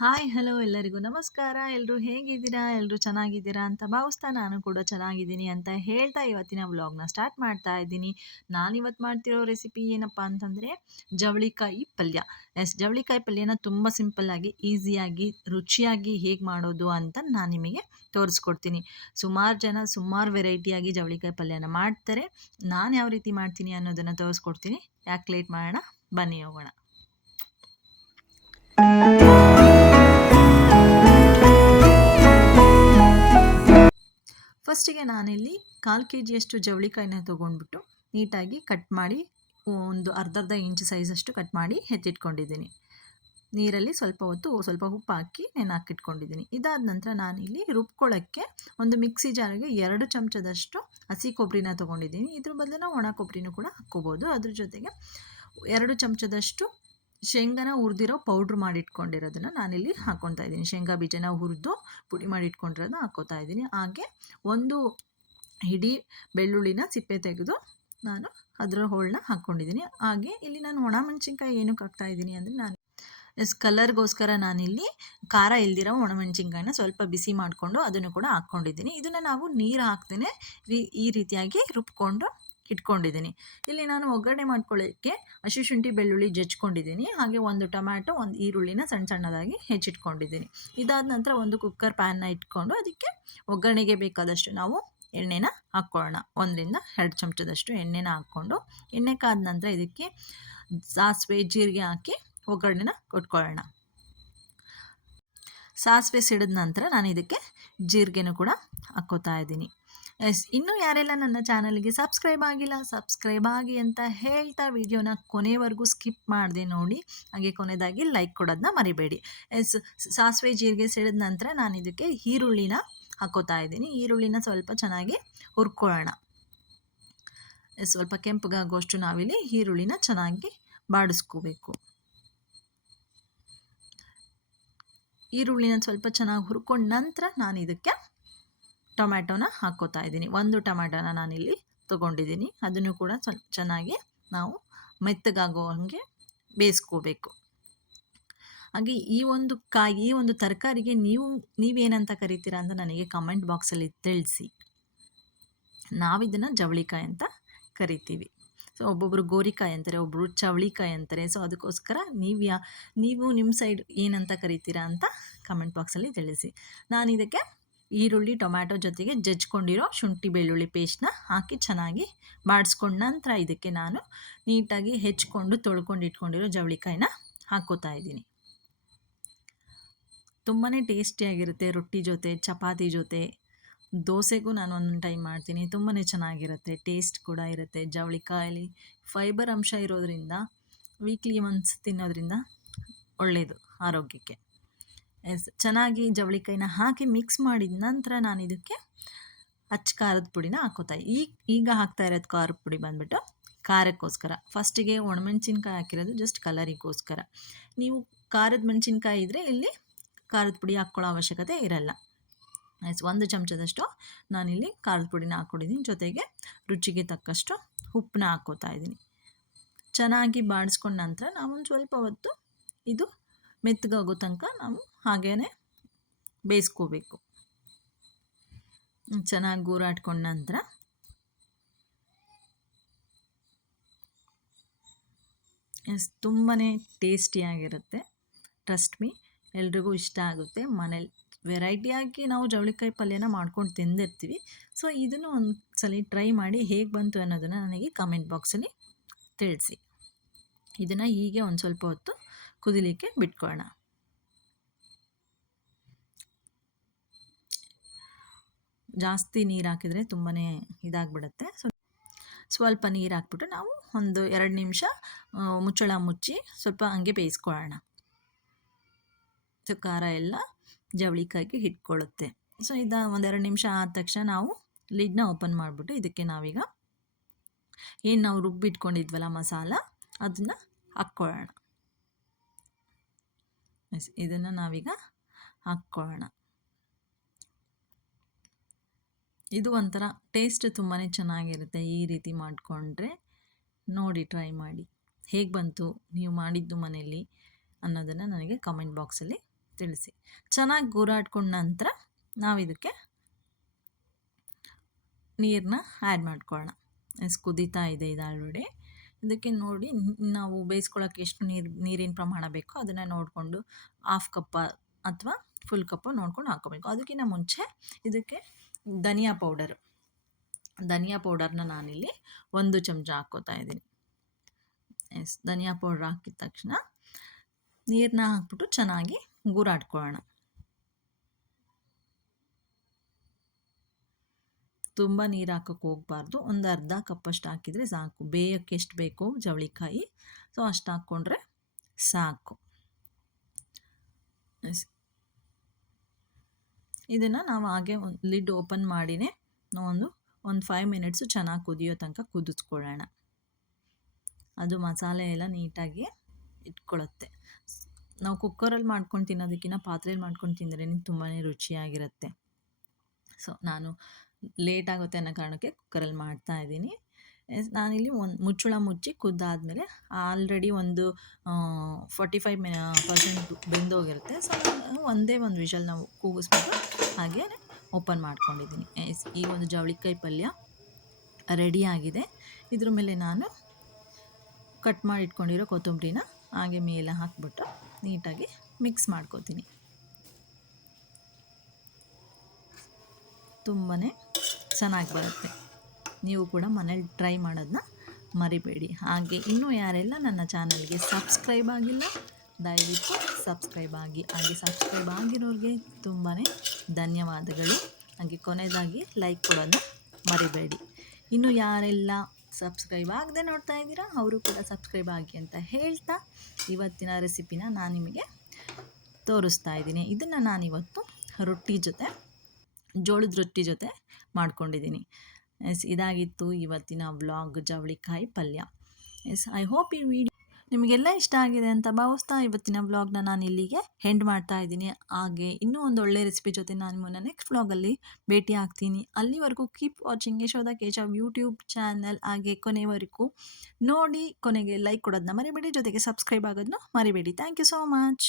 Hi hello ಎಲ್ಲರಿಗೂ ನಮಸ್ಕಾರ. ಎಲ್ಲರೂ ಹೇಗಿದ್ದೀರಾ? ಎಲ್ಲರೂ ಚೆನ್ನಾಗಿದ್ದೀರಾ ಅಂತ ಭಾವಿಸ್ತಾ ನಾನು ಕೂಡ ಚೆನ್ನಾಗಿದ್ದೀನಿ ಅಂತ ಹೇಳ್ತಾ ಇವತ್ತಿನ ವ್ಲಾಗ್‌ನ ಸ್ಟಾರ್ಟ್ ಮಾಡ್ತಾ ಇದ್ದೀನಿ. ನಾನಿವತ್ತು ಮಾಡ್ತಿರೋ ರೆಸಿಪಿ ಏನಪ್ಪಾ ಅಂತಂದರೆ ಜವಳಿಕಾಯಿ ಪಲ್ಯ. ಜವಳಿಕಾಯಿ ಪಲ್ಯನ ತುಂಬ ಸಿಂಪಲ್ಲಾಗಿ, ಈಸಿಯಾಗಿ, ರುಚಿಯಾಗಿ ಹೇಗೆ ಮಾಡೋದು ಅಂತ ನಾನು ನಿಮಗೆ ತೋರಿಸ್ಕೊಡ್ತೀನಿ. ಸುಮಾರು ಜನ ಸುಮಾರು ವೆರೈಟಿಯಾಗಿ ಜವಳಿಕಾಯಿ ಪಲ್ಯನ ಮಾಡ್ತಾರೆ. ನಾನು ಯಾವ ರೀತಿ ಮಾಡ್ತೀನಿ ಅನ್ನೋದನ್ನು ತೋರಿಸ್ಕೊಡ್ತೀನಿ. ಯಾಕೆ ಲೇಟ್ ಮಾಡೋಣ, ಬನ್ನಿ ಹೋಗೋಣ. ಫಸ್ಟಿಗೆ ನಾನಿಲ್ಲಿ 1/4 ಕೆ ಜಿಯಷ್ಟು ಜವಳಿಕಾಯಿನ ತೊಗೊಂಡ್ಬಿಟ್ಟು ನೀಟಾಗಿ ಕಟ್ ಮಾಡಿ ಒಂದು ಅರ್ಧ ಇಂಚ್ ಸೈಜಷ್ಟು ಕಟ್ ಮಾಡಿ ಎತ್ತಿಟ್ಕೊಂಡಿದ್ದೀನಿ. ನೀರಲ್ಲಿ ಸ್ವಲ್ಪ ಹೊತ್ತು ಸ್ವಲ್ಪ ಉಪ್ಪು ಹಾಕಿ ನೆನೆಹಾಕಿಟ್ಕೊಂಡಿದ್ದೀನಿ. ಇದಾದ ನಂತರ ನಾನಿಲ್ಲಿ ರುಬ್ಕೊಳ್ಳೋಕ್ಕೆ ಒಂದು ಮಿಕ್ಸಿ ಜಾರಿಗೆ 2 ಚಮಚದಷ್ಟು ಹಸಿ ಕೊಬ್ಬರಿನ ತೊಗೊಂಡಿದ್ದೀನಿ. ಇದ್ರ ಬದಲು ನಾವು ಒಣ ಕೊಬ್ಬರಿನೂ ಕೂಡ ಹಾಕ್ಕೋಬೋದು. ಅದ್ರ ಜೊತೆಗೆ 2 ಚಮಚದಷ್ಟು ಶೇಂಗಾನ ಹುರಿದಿರೋ ಪೌಡ್ರ್ ಮಾಡಿಟ್ಕೊಂಡಿರೋದನ್ನು ನಾನಿಲ್ಲಿ ಹಾಕ್ಕೊತಾ ಇದ್ದೀನಿ. ಶೇಂಗಾ ಬೀಜನ ಹುರಿದು ಪುಡಿ ಮಾಡಿಟ್ಕೊಂಡಿರೋದನ್ನ ಹಾಕ್ಕೋತಾ ಇದ್ದೀನಿ. ಹಾಗೆ ಒಂದು ಇಡೀ ಬೆಳ್ಳುಳ್ಳಿನ ಸಿಪ್ಪೆ ತೆಗೆದು ನಾನು ಅದರ ಹೋಳನ್ನ ಹಾಕ್ಕೊಂಡಿದ್ದೀನಿ. ಹಾಗೆ ಇಲ್ಲಿ ನಾನು ಒಣ ಮೆಣಸಿನ್ಕಾಯಿ ಏನಕ್ಕೆ ಹಾಕ್ತಾಯಿದ್ದೀನಿ ಅಂದರೆ ಕಲರ್ಗೋಸ್ಕರ ನಾನಿಲ್ಲಿ ಖಾರ ಇಲ್ದಿರೋ ಒಣಮೆಣಸಿನ್ಕಾಯಿನ ಸ್ವಲ್ಪ ಬಿಸಿ ಮಾಡಿಕೊಂಡು ಅದನ್ನು ಕೂಡ ಹಾಕ್ಕೊಂಡಿದ್ದೀನಿ. ಇದನ್ನು ನಾವು ನೀರು ಹಾಕ್ದೇ ಈ ರೀತಿಯಾಗಿ ರುಬ್ಕೊಂಡು ಇಟ್ಕೊಂಡಿದ್ದೀನಿ. ಇಲ್ಲಿ ನಾನು ಒಗ್ಗರಣೆ ಮಾಡ್ಕೊಳ್ಳೋಕ್ಕೆ ಹಸಿ ಶುಂಠಿ ಬೆಳ್ಳುಳ್ಳಿ ಜಜ್ಕೊಂಡಿದ್ದೀನಿ. ಹಾಗೆ ಒಂದು ಟೊಮ್ಯಾಟೊ, ಒಂದು ಈರುಳ್ಳಿನ ಸಣ್ಣ ಸಣ್ಣದಾಗಿ ಹೆಚ್ಚಿಟ್ಕೊಂಡಿದ್ದೀನಿ. ಇದಾದ ನಂತರ ಒಂದು ಕುಕ್ಕರ್ ಪ್ಯಾನ್ನ ಇಟ್ಕೊಂಡು ಅದಕ್ಕೆ ಒಗ್ಗರಣೆಗೆ ಬೇಕಾದಷ್ಟು ನಾವು ಎಣ್ಣೆನ ಹಾಕ್ಕೊಳ್ಳೋಣ. 1-2 ಚಮಚದಷ್ಟು ಎಣ್ಣೆನ ಹಾಕ್ಕೊಂಡು ಎಣ್ಣೆ ಕಾದ ನಂತರ ಇದಕ್ಕೆ ಸಾಸಿವೆ ಜೀರಿಗೆ ಹಾಕಿ ಒಗ್ಗರಣೆನ ಕೊಟ್ಕೊಳ್ಳೋಣ. ಸಾಸಿವೆ ಸಿಡಿದ ನಂತರ ನಾನು ಇದಕ್ಕೆ ಜೀರಿಗೆನೂ ಕೂಡ ಹಾಕ್ಕೋತಾ ಇದ್ದೀನಿ. ಇನ್ನೂ ಯಾರೆಲ್ಲ ನನ್ನ ಚಾನಲ್ಗೆ ಸಬ್ಸ್ಕ್ರೈಬ್ ಆಗಿಲ್ಲ, ಸಬ್ಸ್ಕ್ರೈಬ್ ಆಗಿ ಅಂತ ಹೇಳ್ತಾ ವಿಡಿಯೋನ ಕೊನೆವರೆಗೂ ಸ್ಕಿಪ್ ಮಾಡದೆ ನೋಡಿ. ಹಾಗೆ ಕೊನೆಯದಾಗಿ ಲೈಕ್ ಕೊಡೋದನ್ನ ಮರಿಬೇಡಿ. ಸಾಸಿವೆ ಜೀರಿಗೆ ಸಿಡಿದ ನಂತರ ನಾನು ಇದಕ್ಕೆ ಈರುಳ್ಳಿನ ಹಾಕ್ಕೋತಾ ಇದ್ದೀನಿ. ಈರುಳ್ಳಿನ ಸ್ವಲ್ಪ ಚೆನ್ನಾಗಿ ಹುರ್ಕೊಳ್ಳೋಣ. ಸ್ವಲ್ಪ ಕೆಂಪಗಾಗುವಷ್ಟು ನಾವಿಲ್ಲಿ ಈರುಳ್ಳಿನ ಚೆನ್ನಾಗಿ ಬಾಡಿಸ್ಕೋಬೇಕು. ಈರುಳ್ಳಿನ ಸ್ವಲ್ಪ ಚೆನ್ನಾಗಿ ಹುರ್ಕೊಂಡ ನಂತರ ನಾನು ಇದಕ್ಕೆ ಟೊಮ್ಯಾಟೋನ ಹಾಕ್ಕೋತಾ ಇದ್ದೀನಿ. 1 ಟೊಮ್ಯಾಟೋನ ನಾನಿಲ್ಲಿ ತೊಗೊಂಡಿದ್ದೀನಿ. ಅದನ್ನು ಕೂಡ ಚೆನ್ನಾಗಿ ನಾವು ಮೆತ್ತಗಾಗೋ ಹಾಗೆ ಬೇಯಿಸ್ಕೋಬೇಕು. ಹಾಗೆ ಈ ಒಂದು ತರಕಾರಿಗೆ ನೀವೇನಂತ ಕರಿತೀರಾ ಅಂತ ನನಗೆ ಕಮೆಂಟ್ ಬಾಕ್ಸಲ್ಲಿ ತಿಳಿಸಿ. ನಾವಿದನ್ನು ಜವಳಿಕಾಯಿ ಅಂತ ಕರಿತೀವಿ. ಸೊ ಒಬ್ಬೊಬ್ಬರು ಗೋರಿಕಾಯಿ ಅಂತಾರೆ, ಒಬ್ಬರು ಚವಳಿಕಾಯಿ ಅಂತಾರೆ. ಸೊ ಅದಕ್ಕೋಸ್ಕರ ನೀವು ನಿಮ್ಮ ಸೈಡ್ ಏನಂತ ಕರಿತೀರಾ ಅಂತ ಕಮೆಂಟ್ ಬಾಕ್ಸಲ್ಲಿ ತಿಳಿಸಿ. ನಾನು ಇದಕ್ಕೆ ಈರುಳ್ಳಿ ಟೊಮ್ಯಾಟೊ ಜೊತೆಗೆ ಜಜ್ಕೊಂಡಿರೋ ಶುಂಠಿ ಬೆಳ್ಳುಳ್ಳಿ ಪೇಸ್ಟ್ನ ಹಾಕಿ ಚೆನ್ನಾಗಿ ಬಾಡಿಸ್ಕೊಂಡ ನಂತರ ಇದಕ್ಕೆ ನಾನು ನೀಟಾಗಿ ಹೆಚ್ಕೊಂಡು ತೊಳ್ಕೊಂಡು ಇಟ್ಕೊಂಡಿರೋ ಜವಳಿಕಾಯಿನ ಹಾಕ್ಕೋತಾ ಇದ್ದೀನಿ. ತುಂಬಾ ಟೇಸ್ಟಿಯಾಗಿರುತ್ತೆ. ರೊಟ್ಟಿ ಜೊತೆ, ಚಪಾತಿ ಜೊತೆ, ದೋಸೆಗೂ ನಾನು ಒಂದೊಂದು ಟೈಮ್ ಮಾಡ್ತೀನಿ. ತುಂಬಾ ಚೆನ್ನಾಗಿರುತ್ತೆ, ಟೇಸ್ಟ್ ಕೂಡ ಇರುತ್ತೆ. ಜವಳಿಕಾಯಲ್ಲಿ ಫೈಬರ್ ಅಂಶ ಇರೋದರಿಂದ ವೀಕ್ಲಿ ಒನ್ಸ್ ತಿನ್ನೋದ್ರಿಂದ ಒಳ್ಳೆಯದು ಆರೋಗ್ಯಕ್ಕೆ. ಚೆನ್ನಾಗಿ ಜವಳಿಕಾಯಿನ ಹಾಕಿ ಮಿಕ್ಸ್ ಮಾಡಿದ ನಂತರ ನಾನು ಇದಕ್ಕೆ ಖಾರದ ಪುಡಿನ ಹಾಕ್ಕೋತಾ ಈಗ ಹಾಕ್ತಾ ಇರೋದು ಖಾರದ ಪುಡಿ ಬಂದುಬಿಟ್ಟು ಖಾರಕ್ಕೋಸ್ಕರ. ಫಸ್ಟಿಗೆ ಒಣಮೆಣ್ಸಿನ್ಕಾಯಿ ಹಾಕಿರೋದು ಜಸ್ಟ್ ಕಲರಿಗೋಸ್ಕರ. ನೀವು ಖಾರದ ಮೆಣಸಿನ್ಕಾಯಿ ಇದ್ದರೆ ಇಲ್ಲಿ ಖಾರದ ಪುಡಿ ಹಾಕ್ಕೊಳ್ಳೋ ಅವಶ್ಯಕತೆ ಇರಲ್ಲ. 1 ಚಮಚದಷ್ಟು ನಾನಿಲ್ಲಿ ಖಾರದ ಪುಡಿನ ಹಾಕ್ಕೊಂಡಿದ್ದೀನಿ. ಜೊತೆಗೆ ರುಚಿಗೆ ತಕ್ಕಷ್ಟು ಉಪ್ಪನ್ನ ಹಾಕ್ಕೋತಾ ಇದ್ದೀನಿ. ಚೆನ್ನಾಗಿ ಬಾಡಿಸ್ಕೊಂಡ ನಂತರ ನಾವೊಂದು ಸ್ವಲ್ಪ ಹೊತ್ತು ಇದು ಮೆತ್ತಗಾಗೋ ತನಕ ನಾವು ಹಾಗೇ ಬೇಯಿಸ್ಕೋಬೇಕು. ಚೆನ್ನಾಗಿ ಗೂರಾಟ್ಕೊಂಡ ನಂತರ ತುಂಬಾ ಟೇಸ್ಟಿಯಾಗಿರುತ್ತೆ. ಟ್ರಸ್ಟ್ ಮೀ, ಎಲ್ರಿಗೂ ಇಷ್ಟ ಆಗುತ್ತೆ. ಮನೇಲಿ ವೆರೈಟಿಯಾಗಿ ನಾವು ಜವಳಿಕಾಯಿ ಪಲ್ಯನ ಮಾಡ್ಕೊಂಡು ತಿಂದಿರ್ತೀವಿ. ಸೊ ಇದನ್ನು ಒಂದು ಸಲ ಟ್ರೈ ಮಾಡಿ ಹೇಗೆ ಬಂತು ಅನ್ನೋದನ್ನು ನನಗೆ ಕಮೆಂಟ್ ಬಾಕ್ಸಲ್ಲಿ ತಿಳಿಸಿ. ಇದನ್ನು ಹೀಗೆ ಒಂದು ಸ್ವಲ್ಪ ಹೊತ್ತು ಕುದಿಲಿಕ್ಕೆ ಬಿಟ್ಕೊಳ್ಳೋಣ. ಜಾಸ್ತಿ ನೀರು ಹಾಕಿದರೆ ತುಂಬಾ ಇದಾಗಿಬಿಡುತ್ತೆ. ಸ್ವಲ್ಪ ನೀರು ಹಾಕ್ಬಿಟ್ಟು ನಾವು ಒಂದು 2 ನಿಮಿಷ ಮುಚ್ಚಳ ಮುಚ್ಚಿ ಸ್ವಲ್ಪ ಹಂಗೆ ಬೇಯಿಸ್ಕೊಳ್ಳೋಣ. ಸೊ ಖಾರ ಎಲ್ಲ ಜವಳಿಕಾಯಿಗೆ ಹಿಡ್ಕೊಳ್ಳುತ್ತೆ. ಸೊ ಇದು 1-2 ನಿಮಿಷ ಆದ ತಕ್ಷಣ ನಾವು ಲಿಡ್ನ ಓಪನ್ ಮಾಡಿಬಿಟ್ಟು ಇದಕ್ಕೆ ನಾವೀಗ ಏನು ನಾವು ರುಬ್ಬಿಟ್ಕೊಂಡಿದ್ವಲ್ಲ ಮಸಾಲ, ಅದನ್ನು ಹಾಕ್ಕೊಳ್ಳೋಣ. ಇದನ್ನು ನಾವೀಗ ಹಾಕ್ಕೊಳ್ಳೋಣ. ಇದು ಒಂಥರ ಟೇಸ್ಟ್ ತುಂಬಾ ಚೆನ್ನಾಗಿರುತ್ತೆ. ಈ ರೀತಿ ಮಾಡಿಕೊಂಡ್ರೆ ನೋಡಿ, ಟ್ರೈ ಮಾಡಿ. ಹೇಗೆ ಬಂತು ನೀವು ಮಾಡಿದ್ದು ಮನೆಯಲ್ಲಿ ಅನ್ನೋದನ್ನು ನನಗೆ ಕಮೆಂಟ್ ಬಾಕ್ಸಲ್ಲಿ ತಿಳಿಸಿ. ಚೆನ್ನಾಗಿ ಗೂರಾಡ್ಕೊಂಡ ನಂತರ ನಾವಿದಕ್ಕೆ ನೀರನ್ನ ಆ್ಯಡ್ ಮಾಡ್ಕೊಳ್ಳೋಣ. ಕುದೀತಾ ಇದೆ ಇದು ಆಲ್ರೆಡಿ. ಇದಕ್ಕೆ ನೋಡಿ ನಾವು ಬೇಯಿಸ್ಕೊಳ್ಳೋಕ್ಕೆ ಎಷ್ಟು ನೀರಿನ ಪ್ರಮಾಣ ಬೇಕೋ ಅದನ್ನು ನೋಡಿಕೊಂಡು ಹಾಫ್ ಕಪ್ಪ ಅಥವಾ ಫುಲ್ ಕಪ್ಪು ನೋಡ್ಕೊಂಡು ಹಾಕ್ಕೋಬೇಕು. ಅದಕ್ಕಿಂತ ಮುಂಚೆ ಇದಕ್ಕೆ ಧನಿಯಾ ಪೌಡರ್ನ ನಾನಿಲ್ಲಿ 1 ಚಮಚ ಹಾಕ್ಕೋತಾ ಇದ್ದೀನಿ. ಧನಿಯಾ ಪೌಡ್ರ್ ಹಾಕಿದ ತಕ್ಷಣ ನೀರನ್ನ ಹಾಕ್ಬಿಟ್ಟು ಚೆನ್ನಾಗಿ ಗೂರಾಡ್ಕೊಳ್ಳೋಣ. ತುಂಬ ನೀರು ಹಾಕೋಕ್ಕೆ ಹೋಗಬಾರ್ದು. ಒಂದು ಅರ್ಧ ಕಪ್ಪಷ್ಟು ಹಾಕಿದರೆ ಸಾಕು. ಬೇಯೋಕ್ಕೆ ಎಷ್ಟು ಬೇಕೋ ಜವಳಿಕಾಯಿ, ಸೊ ಅಷ್ಟು ಹಾಕ್ಕೊಂಡ್ರೆ ಸಾಕು. ಇದನ್ನು ನಾವು ಹಾಗೆ ಒಂದು ಲಿಡ್ ಓಪನ್ ಮಾಡಿನೇ ಒಂದು 5 ಮಿನಿಟ್ಸು ಚೆನ್ನಾಗಿ ಕುದಿಯೋ ತನಕ ಕುದಿಸ್ಕೊಳ್ಳೋಣ. ಅದು ಮಸಾಲೆ ಎಲ್ಲ ನೀಟಾಗಿ ಇಟ್ಕೊಳ್ಳುತ್ತೆ. ನಾವು ಕುಕ್ಕರಲ್ಲಿ ಮಾಡ್ಕೊಂಡು ತಿನ್ನೋದಕ್ಕಿಂತ ಪಾತ್ರೆಯಲ್ಲಿ ಮಾಡ್ಕೊಂಡು ತಿಂದ್ರೇ ತುಂಬಾ ರುಚಿಯಾಗಿರುತ್ತೆ. ಸೊ ನಾನು ಲೇಟ್ ಆಗುತ್ತೆ ಅನ್ನೋ ಕಾರಣಕ್ಕೆ ಕುಕ್ಕರಲ್ಲಿ ಮಾಡ್ತಾಯಿದ್ದೀನಿ. ನಾನಿಲ್ಲಿ ಒಂದು ಮುಚ್ಚಳ ಮುಚ್ಚಿ ಕುದ್ದಾದಮೇಲೆ ಆಲ್ರೆಡಿ ಒಂದು 45% ಬೆಂದೋಗಿರುತ್ತೆ. ಸೊ ಒಂದೇ ಒಂದು ವಿಷಲ್ ನಾವು ಕೂಗಿಸ್ಬಿಟ್ಟು ಹಾಗೆ ಓಪನ್ ಮಾಡ್ಕೊಂಡಿದ್ದೀನಿ. ಈ ಒಂದು ಜವಳಿಕಾಯಿ ಪಲ್ಯ ರೆಡಿಯಾಗಿದೆ. ಇದ್ರ ಮೇಲೆ ನಾನು ಕಟ್ ಮಾಡಿ ಇಟ್ಕೊಂಡಿರೋ ಕೊತ್ತಂಬರಿನ ಹಾಗೆ ಮೇಲೆ ಹಾಕ್ಬಿಟ್ಟು ನೀಟಾಗಿ ಮಿಕ್ಸ್ ಮಾಡ್ಕೋತೀನಿ. ತುಂಬಾ ಚೆನ್ನಾಗಿ ಬರುತ್ತೆ. ನೀವು ಕೂಡ ಮನೇಲಿ ಟ್ರೈ ಮಾಡೋದನ್ನ ಮರಿಬೇಡಿ. ಹಾಗೆ ಇನ್ನೂ ಯಾರೆಲ್ಲ ನನ್ನ ಚಾನಲ್ಗೆ ಸಬ್ಸ್ಕ್ರೈಬ್ ಆಗಿಲ್ಲ ದಯವಿಟ್ಟು ಸಬ್ಸ್ಕ್ರೈಬ್ ಆಗಿ. ಹಾಗೆ ಸಬ್ಸ್ಕ್ರೈಬ್ ಆಗಿರೋರಿಗೆ ತುಂಬಾ ಧನ್ಯವಾದಗಳು. ಹಾಗೆ ಕೊನೆಯದಾಗಿ ಲೈಕ್ ಕೊಡೋದನ್ನ ಮರಿಬೇಡಿ. ಇನ್ನು ಯಾರೆಲ್ಲ ಸಬ್ಸ್ಕ್ರೈಬ್ ಆಗದೆ ನೋಡ್ತಾ ಇದ್ದೀರಾ ಅವರು ಕೂಡ ಸಬ್ಸ್ಕ್ರೈಬ್ ಆಗಿ ಅಂತ ಹೇಳ್ತಾ ಇವತ್ತಿನ ರೆಸಿಪಿನ ನಾನು ನಿಮಗೆ ತೋರಿಸ್ತಾ ಇದ್ದೀನಿ. ಇದನ್ನು ನಾನಿವತ್ತು ಜೋಳದ ರೊಟ್ಟಿ ಜೊತೆ ಮಾಡ್ಕೊಂಡಿದ್ದೀನಿ. ಇದಾಗಿತ್ತು ಇವತ್ತಿನ ವ್ಲಾಗ್ ಜವಳಿಕಾಯಿ ಪಲ್ಯ. ಐ ಹೋಪ್ ಈ ವಿಡಿಯೋ ನಿಮಗೆಲ್ಲ ಇಷ್ಟ ಆಗಿದೆ ಅಂತ ಭಾವಿಸ್ತಾ ಇವತ್ತಿನ ವ್ಲಾಗ್ನ ನಾನು ಇಲ್ಲಿಗೆ ಎಂಡ್ ಮಾಡ್ತಾ ಇದ್ದೀನಿ. ಹಾಗೆ ಇನ್ನೂ ಒಂದು ಒಳ್ಳೆ ರೆಸಿಪಿ ಜೊತೆ ನಾನು ನಿಮ್ಮನ್ನು ನೆಕ್ಸ್ಟ್ ವ್ಲಾಗಲ್ಲಿ ಭೇಟಿ ಆಗ್ತೀನಿ. ಅಲ್ಲಿವರೆಗೂ keep watching Yashoda Keshav YouTube channel. ಹಾಗೆ ಕೊನೆವರೆಗೂ ನೋಡಿ, ಕೊನೆಗೆ ಲೈಕ್ ಕೊಡೋದನ್ನ ಮರಿಬೇಡಿ, ಜೊತೆಗೆ ಸಬ್ಸ್ಕ್ರೈಬ್ ಆಗೋದನ್ನ ಮರಿಬೇಡಿ. Thank you so much.